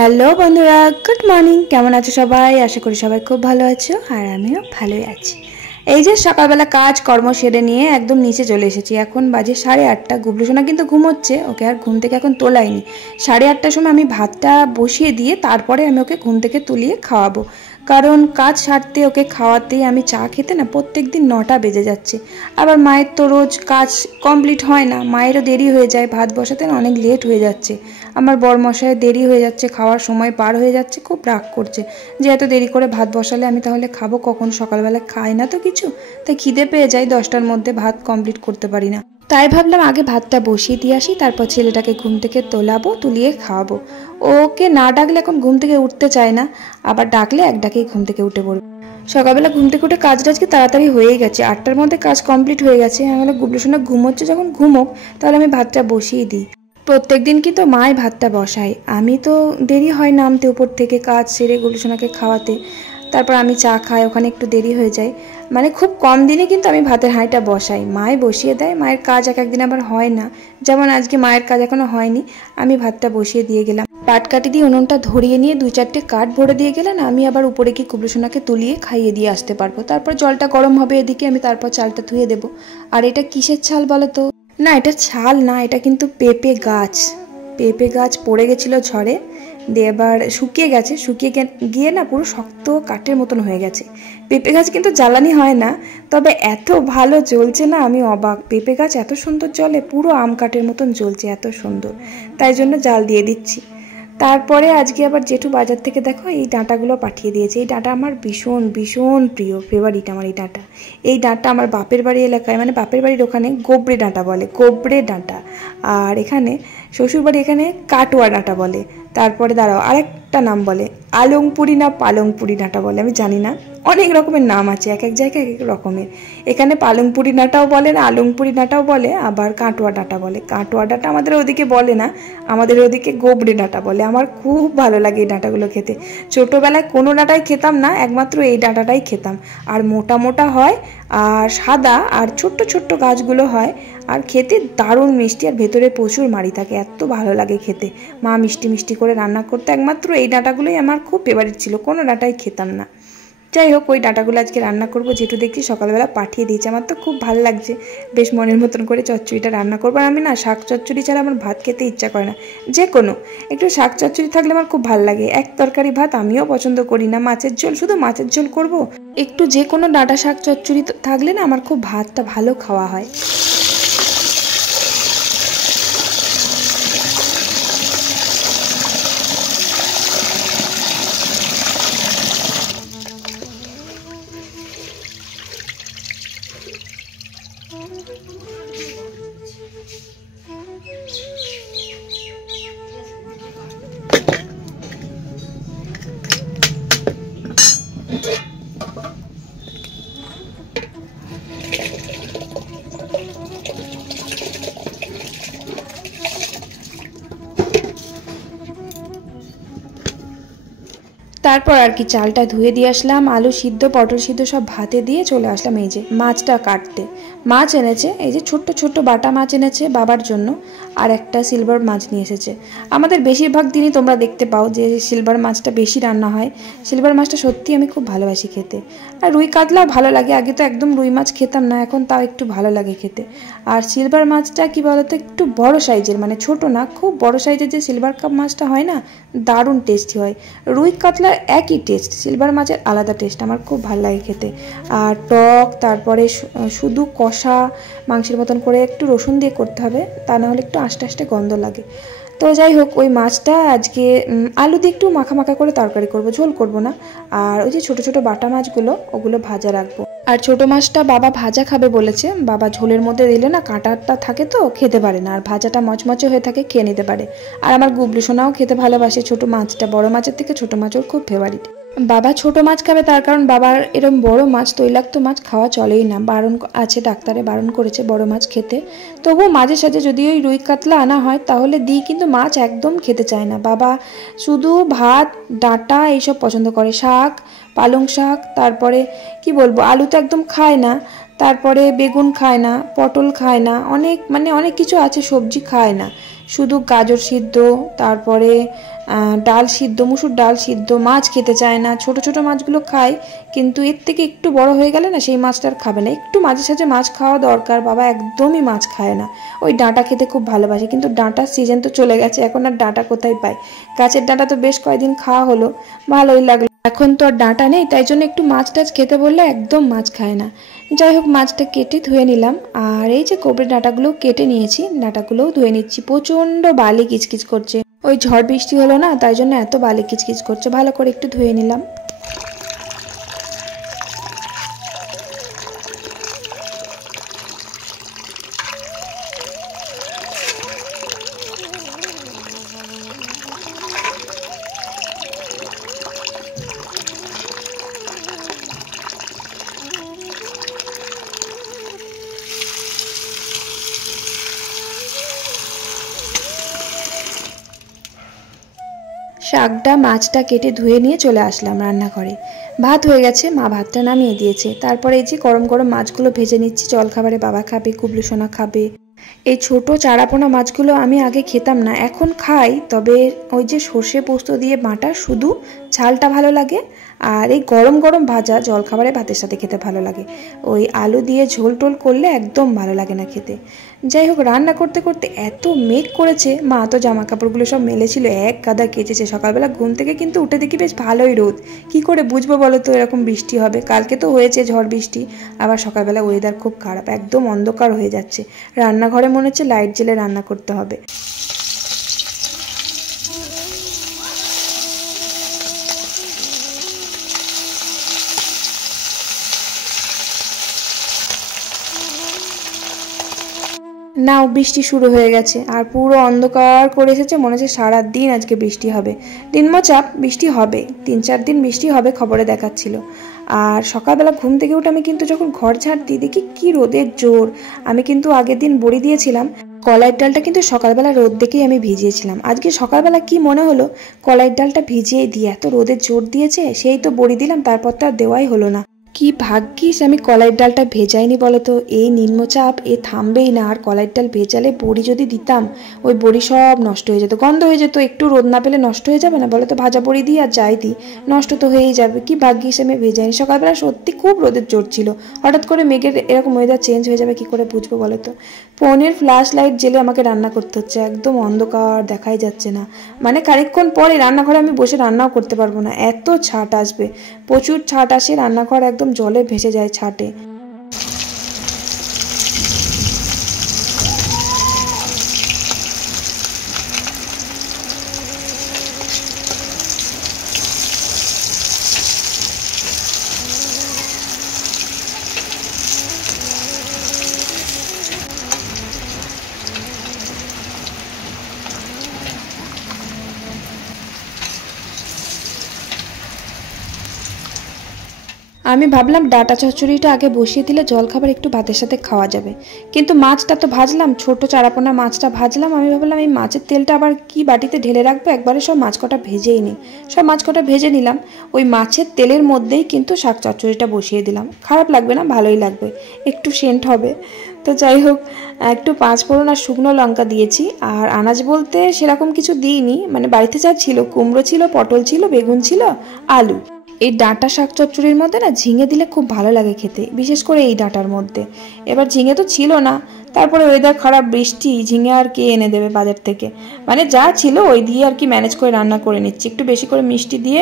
Hello বন্ধুরা, good morning. কেমন আছো সবাই? আশা করি সবাই খুব ভালো আছো, আর আমিও ভালোই আছি। এই যে সকালবেলা কাজ কর্ম সেরে নিয়ে একদম নিচে চলে এসেছি। এখন বাজে 8:30। গুবলু সোনা কিন্তু ঘুমোচ্ছে, ওকে আর ঘুম থেকে এখন তোলাইনি। 8:30টার সময় আমি ভাতটা বসিয়ে দিয়ে তারপরে আমি ওকে ঘুম থেকে তুলিয়ে খাওয়াবো, কারণ কাজ সারতে ওকে খাওয়াতেই আমি চা খেতে না প্রত্যেক দিন 9টা বেজে যাচ্ছে। আবার মায়ের তো রোজ কাজ কমপ্লিট হয় না, মায়েরও দেরি হয়ে যায়, ভাত বসাতে না অনেক লেট হয়ে যাচ্ছে। আমার বরমশাইয়ের দেরি হয়ে যাচ্ছে, খাওয়ার সময় পার হয়ে যাচ্ছে, খুব রাগ করছে যে এত দেরি করে ভাত বসালে আমি তাহলে খাবো কখন? সকালবেলা খাই না তো কিছু, তাই খিদে পেয়ে যাই, 10টার মধ্যে ভাত কমপ্লিট করতে পারি না। তাই ভাবলাম আগে ভাতটা বসিয়ে দিয়ে আসি, তারপর ছেলেটাকে ঘুম থেকে তোলাবো, তুলিয়ে খাওয়াবো। ওকে না ডাকলে এখন ঘুম থেকে উঠতে চায় না, আবার ডাকলে এক ডাকেই ঘুম থেকে উঠে পড়বে। সকালবেলা ঘুম থেকে উঠে কাজটা আজকে তাড়াতাড়ি হয়ে গেছে, 8টার মধ্যে কাজ কমপ্লিট হয়ে গেছে। আমি বলে গুবলু সোনা ঘুমোচ্ছে, যখন ঘুমোক তাহলে আমি ভাতটা বসিয়ে দিই। প্রত্যেক দিন কিন্তু মাই ভাতটা বসায়, আমি তো দেরি হয় নামতে উপর থেকে কাজ সেরে গুবলু সোনাকে খাওয়াতে, তারপর আমি চা খাই, ওখানে একটু দেরি হয়ে যায়। মানে খুব কম দিনে কিন্তু আমি ভাতের হাঁড়িটা বসাই, মাই বসিয়ে দেয়। মায়ের কাজ এক একদিন আবার হয় না, যেমন আজকে মায়ের কাজ এখনো হয়নি, আমি ভাতটা বসিয়ে দিয়ে গেলাম। পাট কাটি দিয়ে উনুনটা ধরিয়ে নিয়ে 2-4টে কাঠ ভরে দিয়ে গেলেন, আমি আবার উপরে গিয়ে গুবলু সোনাকে তুলিয়ে খাইয়ে দিয়ে আসতে পারবো। তারপর জলটা গরম হবে এদিকে, আমি তারপর চালটা ধুয়ে দেবো। আর এটা কিসের ছাল বলো তো? না, এটা ছাল না, এটা কিন্তু পেঁপে গাছ। পেঁপে গাছ পড়ে গেছিলো ঝড়ে, দিয়ে এবার শুকিয়ে গেছে, শুকিয়ে গিয়ে না পুরো শক্ত কাঠের মতন হয়ে গেছে। পেঁপে গাছ কিন্তু জ্বালানি হয় না, তবে এত ভালো জ্বলছে না, আমি অবাক। পেঁপে গাছ এত সুন্দর জ্বলে, পুরো আম কাঠের মতন জ্বলছে, এত সুন্দর, তাই জন্য জাল দিয়ে দিচ্ছি। তারপরে আজকে আবার জেঠু বাজার থেকে দেখো এই ডাঁটাগুলো পাঠিয়ে দিয়েছে। এই ডাঁটা আমার ভীষণ ভীষণ প্রিয়, ফেভারিট আমার এই ডাঁটা। এই ডাঁটা আমার বাপের বাড়ি এলাকায়, মানে বাপের বাড়ির ওখানে গোবরে ডাঁটা বলে, গোবরে ডাঁটা। আর এখানে শ্বশুরবাড়ি এখানে কাটোয়া ডাঁটা বলে। তারপরে দাঁড়াও, আরেকটা নাম বলে, আলংপুরি না পালংপুরি ডাঁটা বলে, আমি জানি না, অনেক রকমের নাম আছে, এক এক জায়গায় এক এক রকমের। এখানে পালংপুরি ডাঁটাও বলে, না আলংপুরি ডাঁটাও বলে, আবার কাটোয়া ডাঁটা বলে। কাটোয়া ডাঁটা আমাদের ওদিকে বলে না, আমাদের ওদিকে গোবরে ডাঁটা বলে। আমার খুব ভালো লাগে এই ডাঁটাগুলো খেতে। ছোটোবেলায় কোনো ডাঁটাই খেতাম না, একমাত্র এই ডাঁটাটাই খেতাম। আর মোটা মোটা হয়, আর সাদা, আর ছোট্ট ছোট্ট গাছগুলো হয়, আর খেতে দারুণ মিষ্টি, আর ভেতরে প্রচুর মাড়ি থাকে, এত ভালো লাগে খেতে। মা মিষ্টি মিষ্টি করে রান্না করতে, একমাত্র এই ডাঁটাগুলোই আমার খুব ফেভারিট ছিল, কোনো ডাঁটাই খেতাম না। যাই হোক, ওই ডাঁটাগুলো আজকে রান্না করবো, যেটু দেখছি সকালবেলা পাঠিয়ে দিয়েছে, আমার তো খুব ভালো লাগছে, বেশ মনের মতন করে চচ্চড়িটা রান্না করবো। আর আমি না শাক চচ্চড়ি ছাড়া আমার ভাত খেতে ইচ্ছা করে না, যে কোনো একটু শাক চচ্চড়ি থাকলে আমার খুব ভালো লাগে। এক তরকারি ভাত আমিও পছন্দ করি না, মাছের ঝোল, শুধু মাছের ঝোল করব, একটু যে কোনো ডাঁটা শাক চচ্চড়ি থাকলে না আমার খুব ভাতটা ভালো খাওয়া হয়। তারপর আর কি চালটা ধুয়ে দিয়ে আসলাম, আলু সিদ্ধ পটল সিদ্ধ সব ভাতে দিয়ে চলে আসলাম এই যে মাছটা কাটতে। মাছ এনেছে, এই যে ছোট্ট ছোট্ট বাটা মাছ এনেছে বাবার জন্য, আর একটা সিলভার মাছ নিয়ে এসেছে। আমাদের বেশিরভাগ দিনই তোমরা দেখতে পাও যে সিলভার মাছটা বেশি রান্না হয়। সিলভার মাছটা সত্যি আমি খুব ভালোবাসি খেতে। আর রুই কাতলাও ভালো লাগে, আগে তো একদম রুই মাছ খেতাম না, এখন তাও একটু ভালো লাগে খেতে। আর সিলভার মাছটা কি বলতো, একটু বড় সাইজের, মানে ছোট না, খুব বড় সাইজের যে সিলভার কাপ মাছটা হয় না, দারুণ টেস্টি হয়। রুই কাতলা একই টেস্ট, সিলভার মাছের আলাদা টেস্ট, আমার খুব ভালো লাগে খেতে। আর টক, তারপরে শুধু কষা মাংসের মতন করে একটু রসুন দিয়ে করতে হবে, তা না হলে একটু আস্তে আস্তে গন্ধ লাগে। তো যাই হোক, ওই মাছটা আজকে আলু দিয়ে একটু মাখা মাখা করে তরকারি করব, ঝোল করব না। আর ওই যে ছোটো ছোটো বাটা মাছগুলো, ওগুলো ভাজা রাখবো। আর ছোটো মাছটা বাবা ভাজা খাবে বলেছে, বাবা ঝোলের মধ্যে দিলে না কাঁটাটা থাকে তো খেতে পারে না, আর ভাজাটা মচমচে হয়ে থাকে, খেয়ে নিতে পারে। আর আমার গুবলু সোনাও খেতে ভালোবাসে ছোটো মাছটা, বড় মাছের থেকে ছোটো মাছ ওর খুব ফেভারিট। বাবা ছোট মাছ খাবে, তার কারণ বাবার এরকম বড় মাছ, তৈলাক্ত মাছ খাওয়া চলেই না, বারণ আছে, ডাক্তারে বারণ করেছে বড় মাছ খেতে। তবুও মাঝে সাঝে যদি ওই রুই কাতলা আনা হয় তাহলে দিই, কিন্তু মাছ একদম খেতে চায় না বাবা, শুধু ভাত ডাঁটা এইসব পছন্দ করে, শাক, পালং শাক, তারপরে কি বলবো, আলু তো একদম খায় না, তারপরে বেগুন খায় না, পটল খায় না, অনেক কিছু আছে সবজি খায় না, শুধু গাজর সিদ্ধ, তারপরে ডাল সিদ্ধ, মুসুর ডাল সিদ্ধ, মাছ খেতে চায় না। ছোট ছোট মাছগুলো খায়, কিন্তু এর থেকে একটু বড় হয়ে গেলে না সেই মাছটা আর খাবে না। একটু মাঝে সাঝে মাছ খাওয়া দরকার। বাবা একদমই মাছ খায় না, ওই ডাঁটা খেতে খুব ভালোবাসে, কিন্তু ডাঁটার সিজন তো চলে গেছে, এখন আর ডাঁটা কোথায় পায়। গাছের ডাঁটা তো বেশ কয়েকদিন খাওয়া হলো, ভালোই লাগলো। এখন তো আর ডাঁটা নেই, তাই জন্য একটু মাছ টাছ খেতে বললে একদম মাছ খায় না। যাই হোক, মাছটা কেটে ধুয়ে নিলাম। আর এই যে কোবরে ডাঁটাগুলো কেটে নিয়েছি, ডাঁটাগুলোও ধুয়ে নিচ্ছি। প্রচণ্ড বালি কিচকিচ করছে, ওই ঝড় বৃষ্টি হলো না, তাই জন্য এত বালি কিচকিচ করছে। ভালো করে একটু ধুয়ে নিলাম। শাকটা মাছটা কেটে ধুয়ে নিয়ে চলে আসলাম রান্নাঘরে। ভাত হয়ে গেছে, মা ভাতটা নামিয়ে দিয়েছে। তারপরে এই যে গরম গরম মাছগুলো ভেজে নিচ্ছি। জলখাবারে বাবা খাবে, কুবলু সোনা খাবে। এই ছোট চারাপোনা মাছগুলো আমি আগে খেতাম না, এখন খাই। তবে ওই যে সর্ষে পোস্ত দিয়ে বাটা, শুধু ঝালটা ভালো লাগে। আর এই গরম গরম ভাজা জলখাবারে ভাতের সাথে খেতে ভালো লাগে। ওই আলু দিয়ে ঝোল টোল করলে একদম ভালো লাগে না খেতে। যাই হোক, রান্না করতে করতে এত মেঘ করেছে, মা তো জামা কাপড়গুলো সব মেলেছিল, এক গাদা কেচেছে। সকালবেলা ঘুম থেকে কিন্তু উঠে দেখি বেশ ভালোই রোদ। কি করে বুঝবো বলো তো এরকম বৃষ্টি হবে? কালকে তো হয়েছে ঝড় বৃষ্টি, আবার সকালবেলা ওয়েদার খুব খারাপ, একদম অন্ধকার হয়ে যাচ্ছে। রান্নাঘরে মনে হচ্ছে লাইট জ্বেলে রান্না করতে হবে। নাও, বৃষ্টি শুরু হয়ে গেছে, আর পুরো অন্ধকার করে এসেছে। মনে হচ্ছে সারাদিন আজকে বৃষ্টি হবে। নিম্নচাপ, বৃষ্টি হবে, 3-4 দিন বৃষ্টি হবে খবরে দেখাচ্ছিল। আর সকালবেলা ঘুম থেকে উঠে আমি কিন্তু যখন ঘর ঝাড় দিই, দেখি কি রোদের জোর। আমি কিন্তু আগের দিন বড়ি দিয়েছিলাম, কলাইয়ের ডালটা কিন্তু সকালবেলা রোদ দেখেই আমি ভিজিয়েছিলাম। আজকে সকালবেলা কি মনে হলো কলাইয়ের ডালটা ভিজিয়ে দিয়ে, এত রোদের জোর দিয়েছে, সেই তো বড়ি দিলাম, তারপর তো আর দেওয়াই হলো না। কি ভাগ্যিস আমি কলাইয়ের ডালটা ভেজাইনি বলতো। এই নিম্নচাপ থামবেই না, আর কলাইয়ের ডাল ভেজালে বড়ি যদি দিতাম, ওই বড়ি সব নষ্ট হয়ে যেত, গন্ধ হয়ে যেত। একটু রোদ না পেলে নষ্ট হয়ে যাবে না বলতো? ভাজা বড়ি দিই আর যাই দিই, নষ্ট তো হয়েই যাবে। কি ভাগ্যিস আমি ভেজাইনি। সকালবেলা সত্যি খুব রোদের জোর ছিল। হঠাৎ করে মেঘের এরকম ওয়েদার চেঞ্জ হয়ে যাবে, কি করে বুঝবো বলতো? ফোনের ফ্ল্যাশ লাইট জেলে আমাকে রান্না করতে হচ্ছে, একদম অন্ধকার, দেখাই যাচ্ছে না। মানে খানিকক্ষণ পরে রান্নাঘরে আমি বসে রান্নাও করতে পারবো না, এত ছাট আসবে, প্রচুর ছাট আসে। রান্নাঘর একদম জলে ভেসে যায় ছাটে। আমি ভাবলাম ডাটা চচ্চড়িটা আগে বসিয়ে দিলে জলখাবার একটু ভাতের সাথে খাওয়া যাবে, কিন্তু মাছটা তো ভাজলাম, ছোট চারাপোনা মাছটা ভাজলাম। আমি ভাবলাম এই মাছের তেলটা আবার কি বাটিতে ঢেলে রাখবো, একবারে সব মাছ কটা ভেজেই নিই। সব মাছ কটা ভেজে নিলাম, ওই মাছের তেলের মধ্যেই কিন্তু শাক চচ্চড়িটা বসিয়ে দিলাম। খারাপ লাগবে না, ভালোই লাগবে, একটু সেন্ট হবে। তো যাই হোক, একটু 5 ফোড়ন আর শুকনো লঙ্কা দিয়েছি। আর আনাজ বলতে সেরকম কিছু দিইনি, মানে বাড়িতে যা ছিল, কুমড়ো ছিল, পটল ছিল, বেগুন ছিল, আলু। এই ডাঁটা শাক চচ্চড়ির মধ্যে না ঝিঙে দিলে খুব ভালো লাগে খেতে, বিশেষ করে এই ডাঁটার মধ্যে। এবার ঝিঙে তো ছিল না, তারপরে ওয়েদার খারাপ, বৃষ্টি, ঝিঙে আর কে এনে দেবে বাজার থেকে? মানে যা ছিল ওই দিয়ে আর কি ম্যানেজ করে রান্না করে নিচ্ছি। একটু বেশি করে মিষ্টি দিয়ে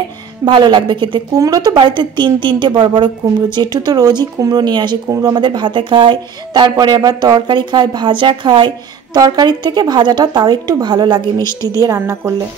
ভালো লাগবে খেতে। কুমড়ো তো বাড়িতে 3-3টে বড় বড় কুমড়ো, জেঠু তো রোজই কুমড়ো নিয়ে আসে। কুমড়ো আমাদের ভাতে খায়, তারপরে আবার তরকারি খায়, ভাজা খায়। তরকারির থেকে ভাজাটা তাও একটু ভালো লাগে মিষ্টি দিয়ে রান্না করলে।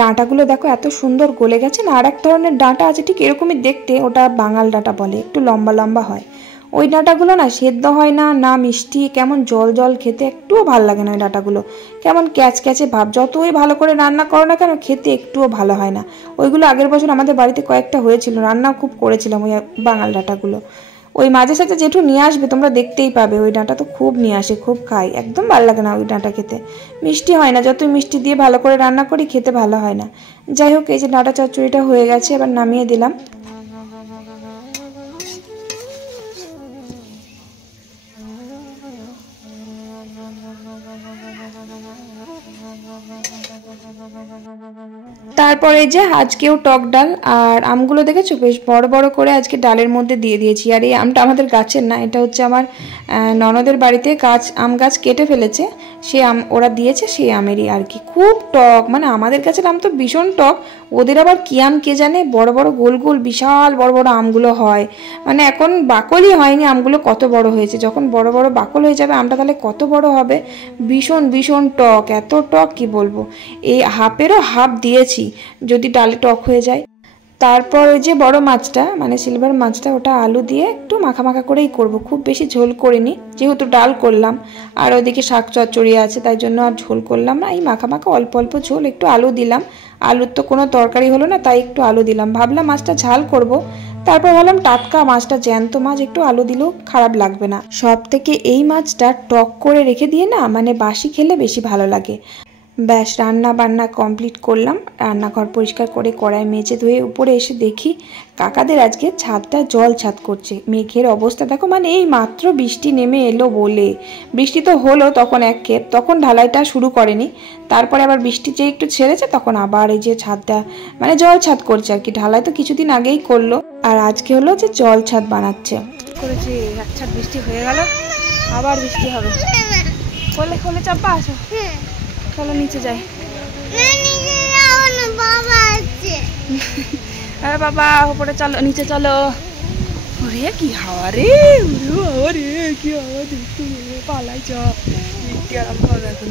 ডাঁটাগুলো দেখো এত সুন্দর গলে গেছে না। আর এক ধরনের ডাঁটা আছে ঠিক এরকমই দেখতে, ওটা বাঙাল ডাঁটা বলে, একটু লম্বা লম্বা হয়। ওই ডাঁটাগুলো না সেদ্ধ হয় না, না মিষ্টি, কেমন জল জল, খেতে একটুও ভালো লাগে না। ওই ডাঁটাগুলো কেমন ক্যাচ ক্যাচে ভাব, যতই ভালো করে রান্না করো না কেন খেতে একটুও ভালো হয় না। ওইগুলো আগের বছর আমাদের বাড়িতে কয়েকটা হয়েছিল, রান্না খুব করেছিলাম ওই বাঙাল ডাঁটাগুলো। ওই মাঝে সাঝে জেঠু নিয়ে আসবে, তোমরা দেখতেই পাবে, ওই ডাঁটা তো খুব নিয়ে আসে, খুব খাই, একদম ভালো লাগে না ওই ডাঁটা খেতে, মিষ্টি হয় না, যতই মিষ্টি দিয়ে ভালো করে রান্না করি খেতে ভালো হয় না। যাই হোক, এই যে ডাঁটা চচ্চড়িটা হয়ে গেছে, এবার নামিয়ে দিলাম। তারপরে যে আজকেও টক ডাল আর আমগুলো দেখেছো বেশ বড় বড় করে আজকে ডালের মধ্যে দিয়ে দিয়েছি। আর এই আমটা আমাদের গাছের না, এটা হচ্ছে আমার ননদের বাড়িতে আম গাছ কেটে ফেলেছে, সে আম ওরা দিয়েছে, সেই আমেরই আর কি। খুব টক, মানে আমাদের গাছের আম তো ভীষণ টক, ওদের আবার কি আম কে জানে, বড় বড় গোল গোল বিশাল বড় বড় আমগুলো হয়। মানে এখন বাকলই হয়নি, আমগুলো কত বড় হয়েছে, যখন বড় বড় বাকল হয়ে যাবে আমটা তাহলে কত বড় হবে। ভীষণ ভীষণ টক, এত টক কি বলবো। এই হাফেরও হাফ দিয়েছি যদি ডালে টক হয়ে যায়। তারপর ওই যে বড় মাছটা, মানে সিলভার মাছটা, ওটা আলু দিয়ে একটু মাখা মাখা করেই করব, খুব বেশি ঝোল করিনি, যেহেতু ডাল করলাম আর ওইদিকে শাক চচ্চড়ি আছে, তাই জন্য আর ঝোল করলাম না। এই মাখা মাখা অল্প অল্প ঝোল, একটু আলু দিলাম, আলুর তো কোনো তরকারি হলো না, তাই একটু আলু দিলাম। ভাবলাম মাছটা ঝাল করব, তারপর ভাবলাম টাটকা মাছটা, জ্যান্ত মাছ, একটু আলু দিলেও খারাপ লাগবে না। সব থেকে এই মাছটা টক করে রেখে দিয়ে না, মানে বাসি খেলে বেশি ভালো লাগে। ব্যাস রান্না বান্না কমপ্লিট করলাম, রান্নাঘর পরিষ্কার করে কড়াই মেজে ধুয়ে উপরে এসে দেখি কাকাদের আজকে ছাদটা জল ছাদ করছে। মেঘের অবস্থা দেখো, মানে এই মাত্র বৃষ্টি নেমে এলো বলে, বৃষ্টি তো হলো তখন এক ক্ষেপ, তখন ঢালাইটা শুরু করেনি, তারপরে আবার বৃষ্টি যে একটু ছেড়েছে তখন আবার এই যে ছাদটা মানে জল ছাদ করছে আর কি। ঢালাই তো কিছুদিন আগেই করলো, আর আজকে হলো যে জল ছাদ বানাচ্ছে। করেছি এক ছাদ বৃষ্টি হয়ে গেল, আবার বৃষ্টি হবে। খোলে খোলে চাপা আসো, চলো নিচে যাই। আরে বাবা উপরে চলো, নিচে চলো। ওরে কি হাওয়া রে, ওরে কি হাওয়া দেখতে, পালাই চ, বৃষ্টি আরম্ভ হবে এখন।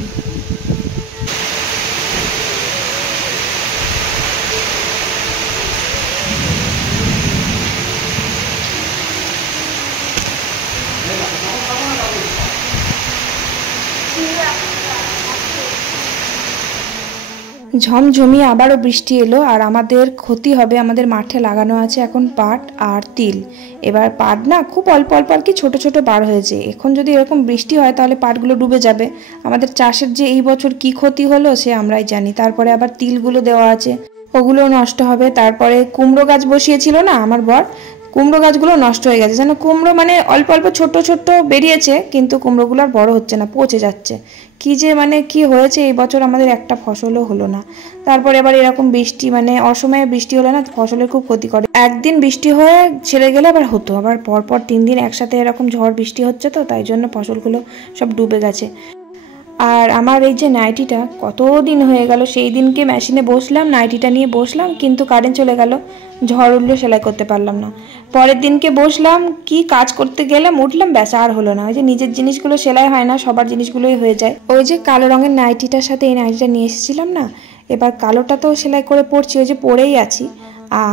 ঝমঝমিয়ে আবারও বৃষ্টি এলো, আর আমাদের ক্ষতি হবে। আমাদের মাঠে লাগানো আছে এখন পাট আর তিল। এবার পাট না খুব অল্প অল্প আর কি ছোট ছোট বার হয়েছে, এখন যদি এরকম বৃষ্টি হয় তাহলে পাটগুলো ডুবে যাবে। আমাদের চাষের যে এই বছর কি ক্ষতি হলো সে আমরাই জানি। তারপরে আবার তিলগুলো দেওয়া আছে, ওগুলো নষ্ট হবে। তারপরে কুমড়ো গাছ বসিয়েছিল না আমার বর, কুমড়ো গাছগুলো নষ্ট হয়ে গেছে। যেন কুমড়ো মানে অল্প অল্প ছোট ছোট বেরিয়েছে, কিন্তু কুমড়োগুলো আর বড় হচ্ছে না, পচে যাচ্ছে। কি যে মানে কি হয়েছে এই বছর, আমাদের একটা ফসলও হলো না। তারপরে আবার এরকম বৃষ্টি, মানে অসময়ে বৃষ্টি হলে না ফসলের খুব ক্ষতি করে। একদিন বৃষ্টি হয়ে ছেড়ে গেলে আবার হতো, আবার পরপর 3 দিন একসাথে এরকম ঝড় বৃষ্টি হচ্ছে, তো তাই জন্য ফসলগুলো সব ডুবে গেছে। আর আমার এই যে নাইটিটা কতদিন হয়ে গেল, সেই দিনকে মেশিনে বসলাম, নাইটিটা নিয়ে বসলাম, কিন্তু কারেন্ট চলে গেল, ঝড় উঠলো, সেলাই করতে পারলাম না। পরের দিনকে বসলাম, কি কাজ করতে গেলাম, উঠলাম, ব্যাস আর হলো না। ওই যে নিজের জিনিসগুলো সেলাই হয় না, সবার জিনিসগুলোই হয়ে যায়। ওই যে কালো রঙের নাইটিটার সাথে এই নাইটিটা নিয়ে এসেছিলাম না, এবার কালোটা তো সেলাই করে পরছি, ওই যে পরেই আছি।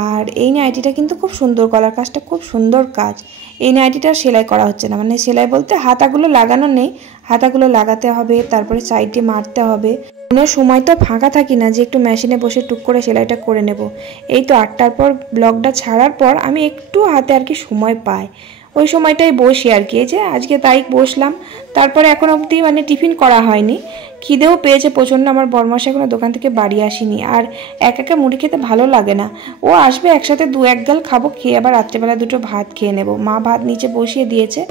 আর এই নাইটিটা কিন্তু খুব সুন্দর, গলার কাজটা খুব সুন্দর কাজ। এই নাইটিটা সেলাই করা হচ্ছে না, মানে সেলাই বলতে হাতাগুলো লাগানো নেই, হাতাগুলো লাগাতে হবে, তারপরে সাইডে মারতে হবে। কোনো সময় তো ফাঁকা থাকি না যে একটু মেশিনে বসে টুক করে সেলাইটা করে নেব। এই তো 8টার পর ব্লগটা ছাড়ার পর আমি একটু হাতে আর কি সময় পাই, ওই সময়টাই বসি আর কি। এই যে আজকে তাই বসলাম। তারপরে এখন অবধি মানে টিফিন করা হয়নি, খিদেও পেয়েছে প্রচণ্ড। আমার বরমাসে এখনো দোকান থেকে বাড়ি আসেনি, আর একা একা মুড়ি খেতে ভালো লাগে না। ও আসবে, একসাথে 2-1 গাল খাবো, খেয়ে আবার রাত্রেবেলা 2টো ভাত খেয়ে নেব। মা ভাত নিচে বসিয়ে দিয়েছে।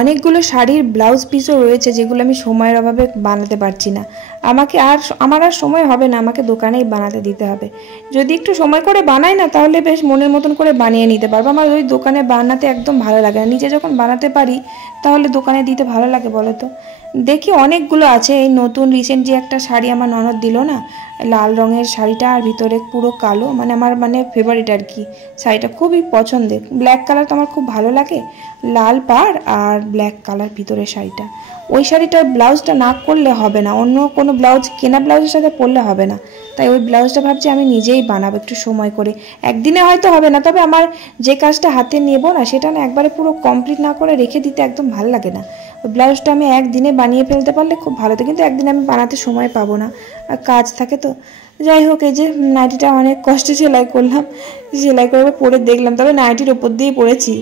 অনেকগুলো শাড়ির ব্লাউজ পিসও রয়েছে যেগুলো আমি সময়ের অভাবে বানাতে পারছি না। আমার আর সময় হবে না, আমাকে দোকানেই বানাতে দিতে হবে। যদি একটু সময় করে বানাই না তাহলে বেশ মনের মতন করে বানিয়ে নিতে পারবো। আমার ওই দোকানে বানাতে একদম ভালো লাগে না, নিজে যখন বানাতে পারি তাহলে দোকানে দিতে ভালো লাগে বলো তো। দেখি অনেকগুলো আছে। এই নতুন রিসেন্ট যে একটা শাড়ি আমার ননদ দিল না, লাল রঙের শাড়িটা আর ভিতরে পুরো কালো, মানে আমার ফেভারিট আর কি। শাড়িটা খুবই পছন্দের, ব্ল্যাক কালার তো আমার খুব ভালো লাগে, লাল পাড় আর ব্ল্যাক কালার ভিতরের শাড়িটা। ওই শাড়িটার ব্লাউজটা না করলে হবে না, অন্য কোনো ব্লাউজ কেনা ব্লাউজের সাথে পরলে হবে না। তাই ওই ব্লাউজটা ভাবছি আমি নিজেই বানাবো একটু সময় করে। একদিনে হয়তো হবে না, তবে আমার যে কাজটা হাতে নেব না সেটা না একবারে পুরো কমপ্লিট না করে রেখে দিতে একদম ভালো লাগে না। ওই ব্লাউজটা আমি একদিনে বানিয়ে ফেলতে পারলে খুব ভালো হতো, কিন্তু একদিনে আমি বানাতে সময় পাবো না, আর কাজ থাকে তো। যাই হোক, এই যে নাইটিটা অনেক কষ্টে সেলাই করলাম, সেলাই করে পরে দেখলাম, তবে নাইটির ওপর দিয়ে পরেছি।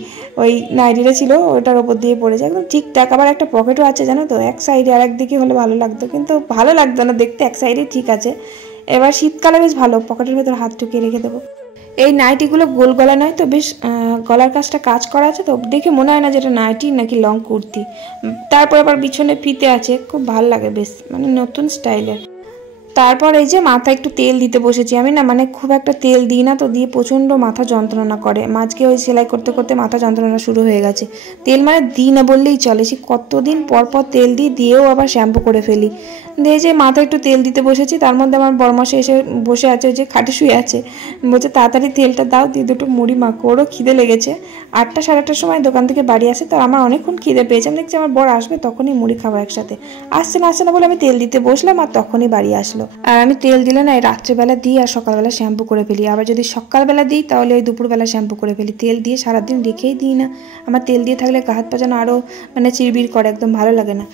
ওই নাইটিটা ছিল ওটার ওপর দিয়ে পড়েছে একদম ঠিকঠাক। আবার একটা পকেটও আছে জানো তো, এক সাইডে আর একদিকে হলে ভালো লাগতো, কিন্তু ভালো লাগতো না দেখতে, এক সাইডেই ঠিক আছে। এবার শীতকালে বেশ ভালো, পকেটের ভেতর হাত ঢুকিয়ে রেখে দেবো। এই নাইটিগুলো গোল গলা নয় তো, বেশ গলার কাজটা কাজ করা আছে তো, দেখে মনে হয় না যেটা নাইটি নাকি লং কুর্তি। তারপর আবার পিছনে ফিতে আছে, খুব ভালো লাগে বেশ, নতুন স্টাইলের। তারপর এই যে মাথায় একটু তেল দিতে বসেছি। আমি না খুব একটা তেল দিই না তো, দিয়ে প্রচণ্ড মাথা যন্ত্রণা করে। মাঝকে ওই সেলাই করতে করতে মাথা যন্ত্রণা শুরু হয়ে গেছে। তেল দিই না বললেই চলে, সে কতদিন পর পর তেল দিয়েও আবার শ্যাম্পু করে ফেলি। দিয়ে যে মাথায় একটু তেল দিতে বসেছি, তার মধ্যে আমার বরমাসে এসে বসে আছে, ওই যে খাটে শুয়ে আছে, বলছে তাড়াতাড়ি তেলটা দাও, দিয়ে দুটো মুড়ি মাখো। ওরও খিদে লেগেছে, 8টা সাড়ে 8টার সময় দোকান থেকে বাড়ি আসে, তো আমার অনেকক্ষণ খিদে পেয়েছে। আমি দেখছি আমার বর আসবে, তখনই মুড়ি খাবো একসাথে। আসছে না বলে আমি তেল দিতে বসলাম, আর তখনই বাড়ি আসলো। আর আমি তেল দিলে না রাত্রেবেলা দিই আর সকালবেলা শ্যাম্পু করে ফেলি। আবার যদি সকালবেলা দিই তাহলে ওই দুপুরবেলা শ্যাম্পু করে ফেলি। তেল দিয়ে সারাদিন রেখেই দিই না, আমার তেল দিয়ে থাকলে গা হাত পা যেন আরও চিরবির করে, একদম ভালো লাগে না।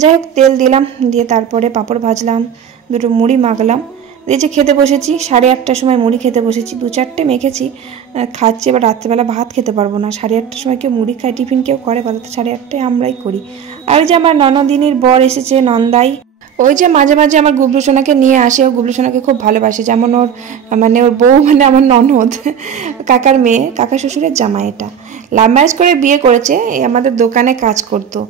যাই হোক, তেল দিলাম, দিয়ে তারপরে পাঁপড় ভাজলাম, দুটো মুড়ি মাখলাম। এই যে খেতে বসেছি, 8:30টার সময় মুড়ি খেতে বসেছি, 2-4টে মেখেছি, খাচ্ছি। এবার রাত্রেবেলা ভাত খেতে পারবো না, 8:30টার সময় কেউ মুড়ি খায়, টিফিন কেউ করে বলো তো, 8:30টায় আমরাই করি। আর ওই যে আমার ননদিনীর বর এসেছে, নন্দাই, ওই যে মাঝে মাঝে আমার গুবলু সোনাকে নিয়ে আসে। ও গুবলু সোনাকে খুব ভালোবাসে, যেমন ওর ওর বউ আমার ননদ, কাকার মেয়ে, কাকা শ্বশুরের জামাই। এটা লাভ ম্যারেজ করে বিয়ে করেছে, এই আমাদের দোকানে কাজ করতো,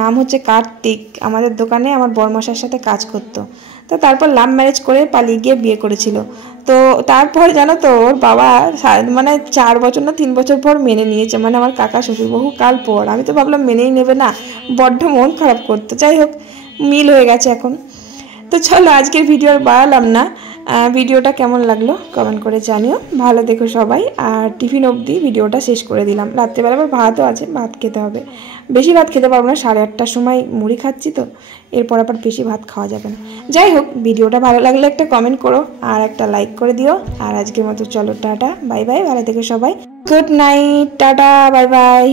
নাম হচ্ছে কার্তিক। আমাদের দোকানে আমার বরমশার সাথে কাজ করতো। তো তারপর লাভ ম্যারেজ করে পালিয়ে গিয়ে বিয়ে করেছিল। তো তারপর জানো তো, ওর বাবা 4 বছর না 3 বছর পর মেনে নিয়েছে, আমার কাকা শ্বশুর, বহু কাল পর। আমি তো ভাবলাম মেনেই নেবে না, বড্ড মন খারাপ করতো। যাই হোক, মিল হয়ে গেছে এখন। তো চলো, আজকের ভিডিও আর বাড়ালাম না। ভিডিওটা কেমন লাগলো কমেন্ট করে জানিও। ভালো দেখো সবাই। আর টিফিন অবধি ভিডিওটা শেষ করে দিলাম। রাত্রেবেলা আবার ভাতও আছে, ভাত খেতে হবে। বেশি ভাত খেতে পারবো না, 8:30টার সময় মুড়ি খাচ্ছি তো, এরপর আবার বেশি ভাত খাওয়া যাবে না। যাই হোক, ভিডিওটা ভালো লাগলে একটা কমেন্ট করো আর একটা লাইক করে দিও। আর আজকের মতো চলো, টাটা বাই বাই, ভালো থেকো সবাই, good night, tata bye bye.